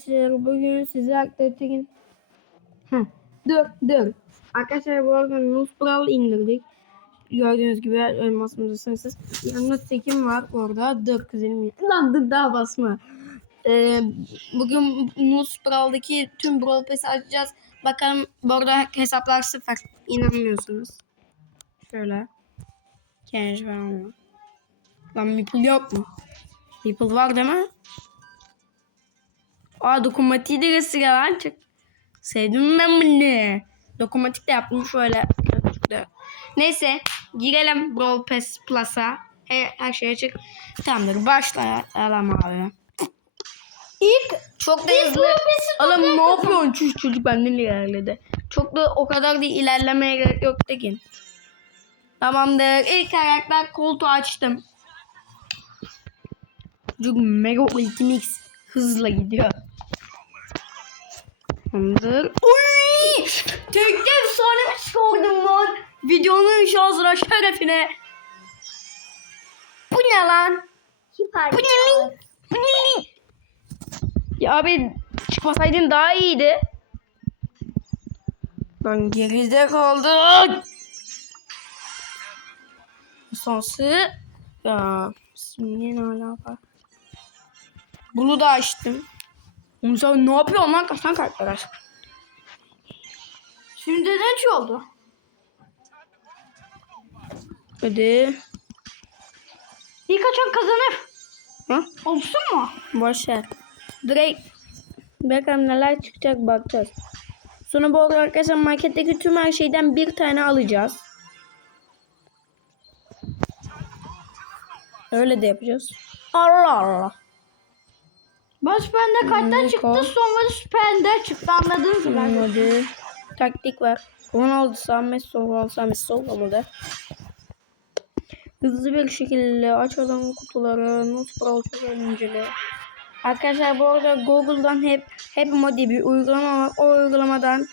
Arkadaşlar bugün size aktivitenin Heh, dur dur. Arkadaşlar bu arada Nus Brawl indirdik. Gördüğünüz gibi elmasımızda sınırsız. Yanında tekim var orada. Dur kuzenim. Lan dur daha basma. Ee, bugün Nus Brawl'daki tüm Brawl Pass'i açacağız. Bakalım bu arada hesaplar sıfır. İnanmıyorsunuz. Şöyle. Kenji var mı? Lan Meeple yok mu? Meeple var değil mi? Aa dokunmatiği de gösteriyor lan çok. Sevdim ben bunu. Dokunmatik de yaptım şöyle. Neyse girelim Brawl Pass Plus'a. Her, her şey açık. Tamamdır başlayalım abi. İlk çok da hızlı. Oğlum ne yapıyorsun? Çocuk, çocuk benden ilerledi. Çok da o kadar da ilerlemeye gerek yok ki. Tamamdır. İlk karakter koltuğu açtım. Çocuk Mega Ultimix hızla gidiyor. Tamamdır. Uy! Tekte efsane bir çıkardım lan. Videonun şansına şerefine. Bu ne lan? Hiper. Bu ne lan? Bu ne lan? Ya abi çıkmasaydın daha iyiydi. Ben geride kaldım. Sonrası ya simge ne alaka? Bunu da açtım. Oğlum sen ne yapıyorsun lan kaçan karakter? Şimdi ne oldu? Hadi. İlk açan kazanır. Ha? Olsun mu? Boş ver. Direkt bakalım neler çıkacak bakacağız. Sonra bu arada arkadaşlar marketteki tüm her şeyden bir tane alacağız. Öyle de yapacağız. Allah Allah. Baş bende karttan Niko. çıktı sonra süperde çıktı anladınız mı? Hadi. Taktik var. Ronaldo Ronaldo sağ Messi sol olmadı. Hızlı bir şekilde açalım kutuları. Not Brawl çok eğlenceli. Arkadaşlar bu arada Google'dan hep hep modi bir uygulama var. O uygulamadan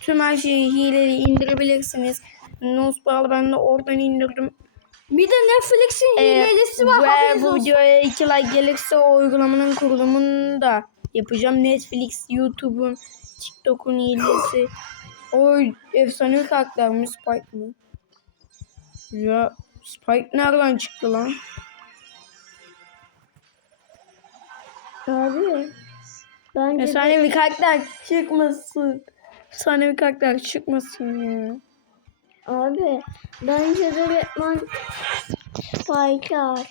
tüm her şeyi hileleri indirebilirsiniz. Not Brawl ben de oradan indirdim. Bir de Netflix'in Ee, hilelisi var. bu, haberiniz bu olsun. videoya 2 like gelirse o uygulamanın kurulumunu da yapacağım. Netflix, YouTube'un, TikTok'un hilesi. O efsane karakter mi? Spike mı? Ya Spike nereden çıktı lan? Abi. Bence Efsane bir karakter çıkmasın. Efsane bir karakter çıkmasın ya. Abi. Bence Batman Spike'ar.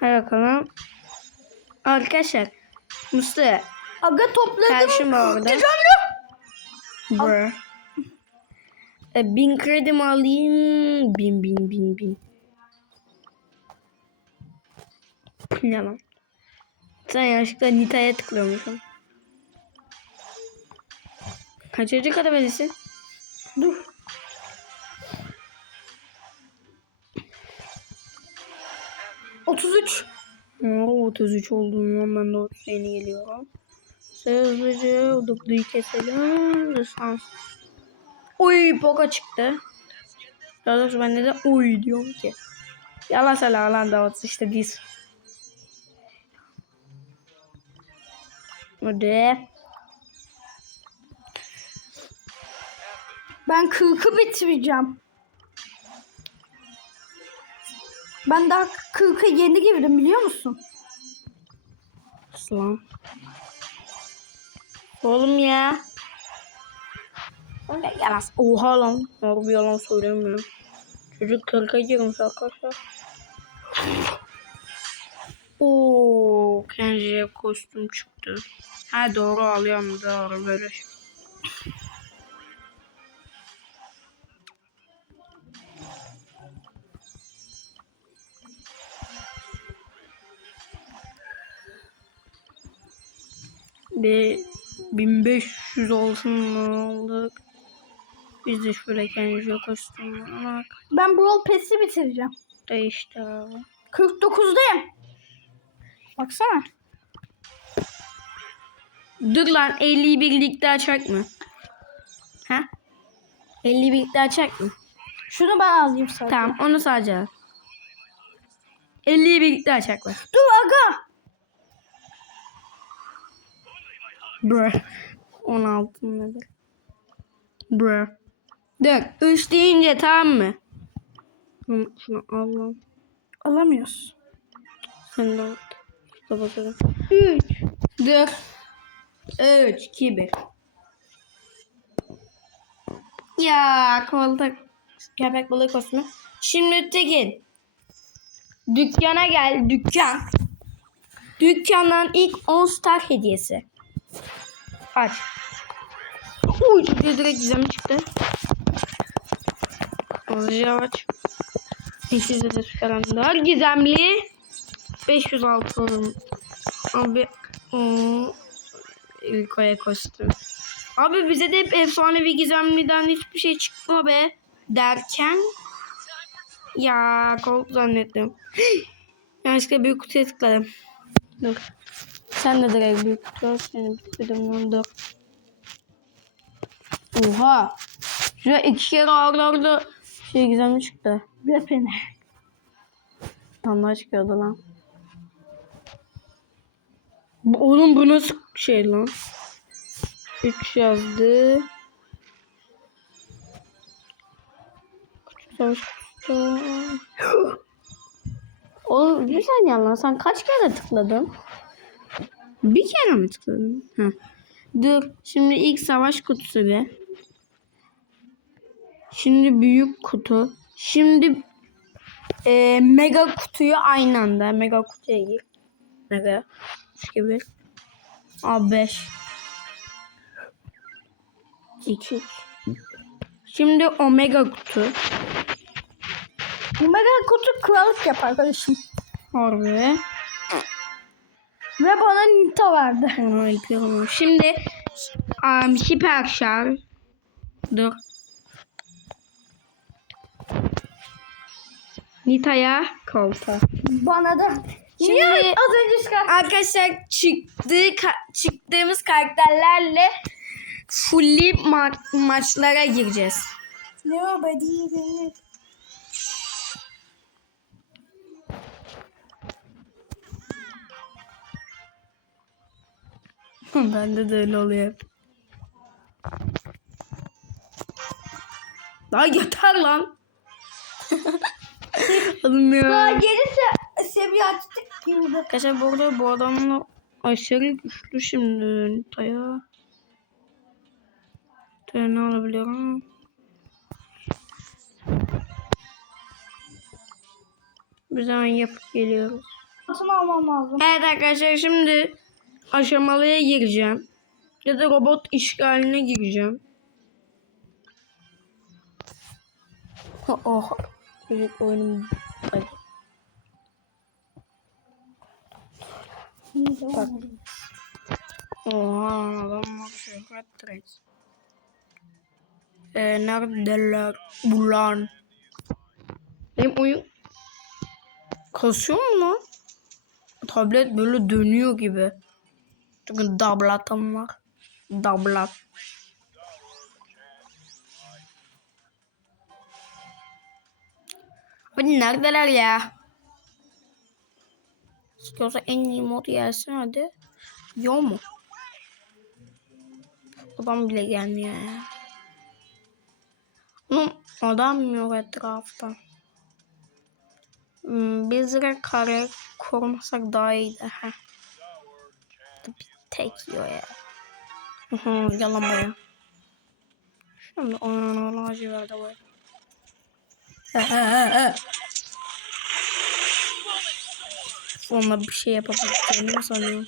Hadi bakalım. Arkadaşlar Mustafa Aga topladım. Karşım orada. Bruh. E, bin kredi mi alayım? Bin bin bin bin. Ne lan? Sen yanlışlıkla Nita'ya tıklıyormuşum. Kaçıncı kademedesin? Dur. Otuz üç. Oo, 33 olduğundan ben de 30 yeni geliyorum. Hızlıca Duklu'yu keselim. Lisans. Oy poka çıktı. Daha doğrusu ben neden oy diyorum ki. Yalan söyle lan da olsun işte biz. Hadi. Ben kırkı bitireceğim. Ben daha kırkı yeni girdim biliyor musun? Aslan. Oğlum ya. Öyle yalan. Oha lan. Harbi yalan söylemiyorum. Çocuk 40'a girmiş arkadaşlar. Oo, Kenji'ye kostüm çıktı. Ha doğru alıyorum doğru böyle. şey. Bir 1500 olsun mu aldık. Biz de şöyle Kenji'ye kostüm almak. Ben Brawl Pass'i bitireceğim. Değişti abi. 49'dayım. Baksana. Dur lan 50'yi birlikte açak mı? Ha? 50'yi birlikte açak mı? Şunu ben alayım sadece. Tamam onu sadece al. 50'yi birlikte açacaklar. Dur aga. Bruh. 16 nedir? Bruh. Dur. 3 deyince tamam mı? Şunu, şunu al lan. Alamıyoruz. Sen de al. Şurada bakalım. 3. Dur. 3, 2, 1. Ya koltuk. Köpek balığı kostümü. Şimdi Tekin. Dükkana gel. Dükkan. Dükkandan ilk 10 star hediyesi. Aç. Uy direkt gizemli çıktı. Hızlıca aç. De süperenler. Gizemli. 506 oğlum. Abi. Hmm. İlk aya kostüm. Abi bize de hep efsanevi gizemliden hiçbir şey çıkmıyor be. Derken. Ya kol zannettim. Yanlışlıkla büyük kutuya tıkladım. Dur. Sen de direkt büyük kutu al. Seni bitirdim dur. Oha. Şuraya iki kere ağır ağır şey gizemli çıktı. Beni. Tane çıkıyordu lan. Bu- Oğlum bu nasıl şey lan? 3 yazdı. Oğlum bir saniye lan sen kaç kere tıkladın? Bir kere mi tıkladın? Heh. Dur şimdi ilk savaş kutusu bir. Şimdi büyük kutu. Şimdi e, mega kutuyu aynı anda. Mega kutuya gir. Mega. 3 gibi. A 5. 2. Şimdi omega kutu. Bu mega kutu krallık yapar arkadaşım. Harbi. Ve bana Nita verdi. Onu yapıyorum. Şimdi um, hiper şarj. Dur. Nita'ya kolta. Bana da. Şimdi- Niye az önce çıkar? Arkadaşlar çıktığı ka- çıktığımız karakterlerle fully ma- maçlara gireceğiz. Nobody. Bende de öyle oluyor. Daha yeter lan. Oğlum Daha ya. gelirse seviye açtık gibi. Arkadaşlar bu arada bu adamla aşırı güçlü şimdi Taya. Taya ne alabiliyorum? Biz hemen yapıp geliyoruz. Altını almam lazım. Evet arkadaşlar şimdi aşamalıya gireceğim. Ya da robot işgaline gireceğim. Oh, oh. Çocuk oyunum. Hadi. Bak. Oha adam bak şöhret trade. Ee, neredeler ulan? Benim oyun kasıyor mu lan? Tablet böyle dönüyor gibi. Çünkü tabletim var. Tablet. Hadi neredeler ya? İstiyorsa en iyi mod gelsin hadi. Yok mu? Adam bile gelmiyor ya. Adam yok etrafta. Hmm, biz direkt kare korumasak daha iyiydi. Heh. Tek yiyor ya. Yalan buraya. Şimdi onun laciverde var. Onunla bir şey yapabileceğimi mi sanıyorum?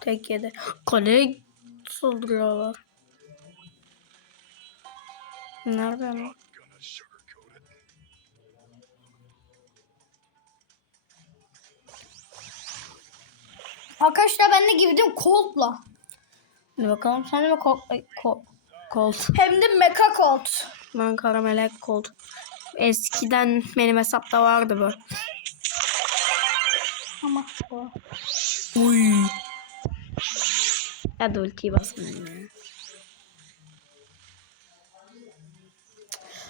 Tek yedi. Kaleye saldırıyorlar. Nerede lan? Arkadaşlar ben de girdim Colt'la. Hadi bakalım sen de mi kol, ay, kol, kol. Hem de Mecha Colt. Ben karamelek kol. Eskiden benim hesapta vardı bu. Ama bu. Uy. Hadi ultiyi basmayın ya.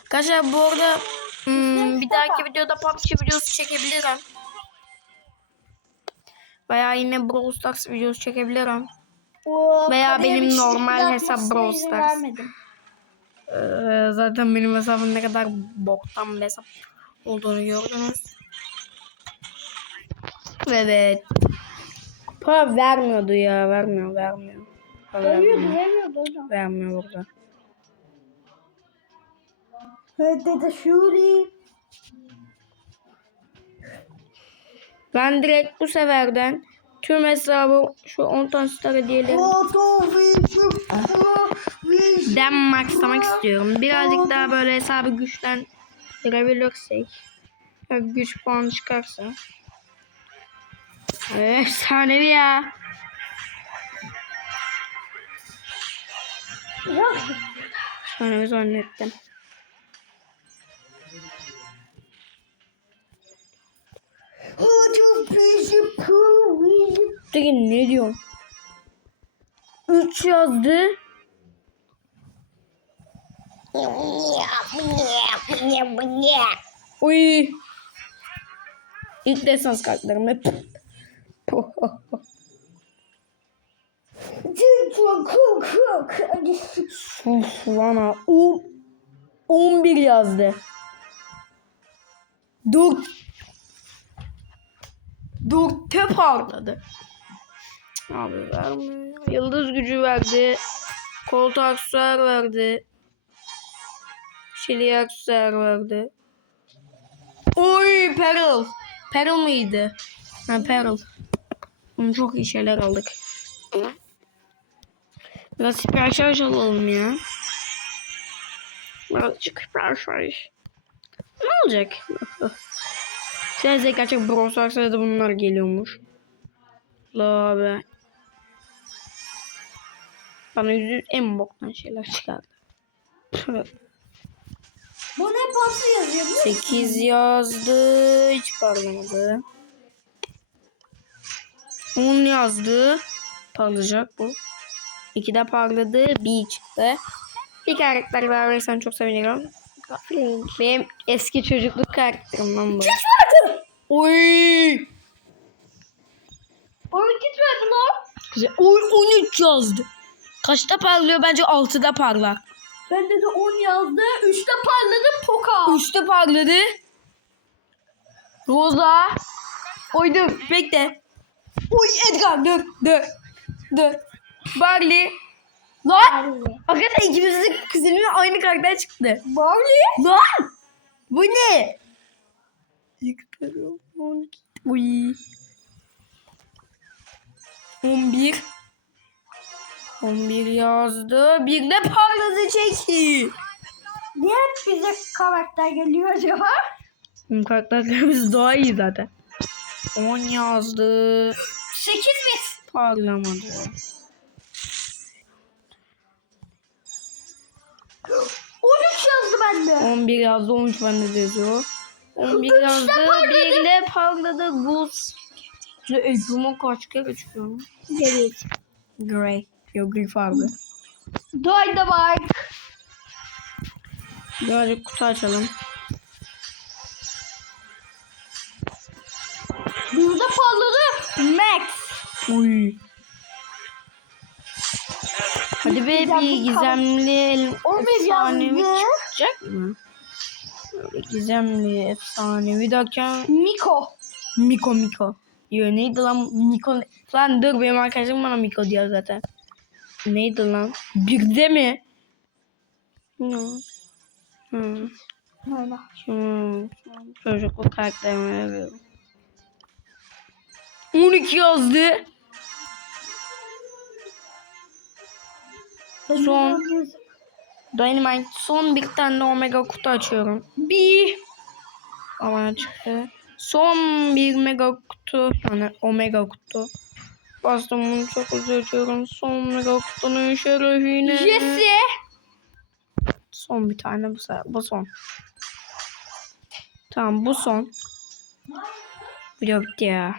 Arkadaşlar bu arada hmm, bir dahaki videoda PUBG videosu çekebilirim. Veya yine Brawl Stars videosu çekebilirim. O Veya benim normal hesap Brawl Stars. Ee, zaten benim hesabım ne kadar boktan bir hesap olduğunu gördünüz. Evet. Para vermiyordu ya. Vermiyor, vermiyor. Para Veriyordu vermiyor. veriyordu hocam. Vermiyor burada. Evet dede Şuri. Ben direkt bu seferden tüm hesabı şu 10 tane star hediyeleri den maxlamak istiyorum. Birazcık daha böyle hesabı güçlendirebilirsek. ya Güç puanı çıkarsa. Efsanevi. Ya Efsanevi zannettim. Peki ne diyorsun? 3 yazdı. Uy. İlk desans kartlarım hep. Sus bana. O 11 yazdı. Dur. Dur te parladı. Abi vermiyor. Yıldız gücü verdi. Koltuğu aksesuar verdi. Şili aksesuar verdi. Oy Peril. Peril miydi? Ha Peril. Bunu çok iyi şeyler aldık. Biraz hiper şarj alalım ya. Birazcık hiper şarj. Ne olacak? Sen zeka gerçek Brawl Stars'ta da bunlar geliyormuş. La abi. Bana yüzü en boktan şeyler çıkardı. Bu ne pası yazıyor biliyor musun? 8 yazdı. Hiç parlamadı. 10 yazdı. Parlayacak bu. 2 de parladı. 1 çıktı. Bir karakter daha verirsen çok sevinirim. Benim eski çocukluk karakterimden bu. Oy! 12 verdi lan. Güzel. Oy 13 yazdı. Kaçta parlıyor? Bence 6'da parlar. Bende de 10 yazdı. 3'te parladı Poka. 3'te parladı. Rosa. Oy dur bekle. Oy Edgar dur dur. Dur. Barley. Lan. Hakikaten ikimizin kuzeninin aynı karakter çıktı. Barley. Lan. Bu ne? Uy. 11. 11 yazdı. Bir de parladı çeki. Niye hep bize karakter geliyor acaba? Bizim karakterlerimiz daha iyi zaten. 10 yazdı. 8 mi? Parlamadı. 13 yazdı bende. 11 yazdı. 13 bende de yazıyor. 11 yazdı. Bir de parladı. Buz. Ekrumun kaç kere çıkıyor? Evet. Grey. Yok gri farklı. Dynamite. Birazcık kutu açalım. Burada parladı Max. Uy. Hadi be bir gizemli efsanevi çıkacak mı? Böyle gizemli efsanevi derken Miko. Miko Miko. Yo neydi lan Miko? Lan dur benim arkadaşım bana Miko diyor zaten. Neydi lan? Birde mi? Hmm. Hmm. Öyle. Hmm. Çocukluk karakterimi veriyorum. 12 yazdı. Son. Dynamite son bir tane omega kutu açıyorum. Bir. Ama çıktı. Son bir mega kutu. Yani omega kutu. Bastım bunu çok hızlı açıyorum. Son mega kutunun şerefine. Jesse. Son bir tane bu sefer. Bu son. Tamam bu son. Video bitti ya.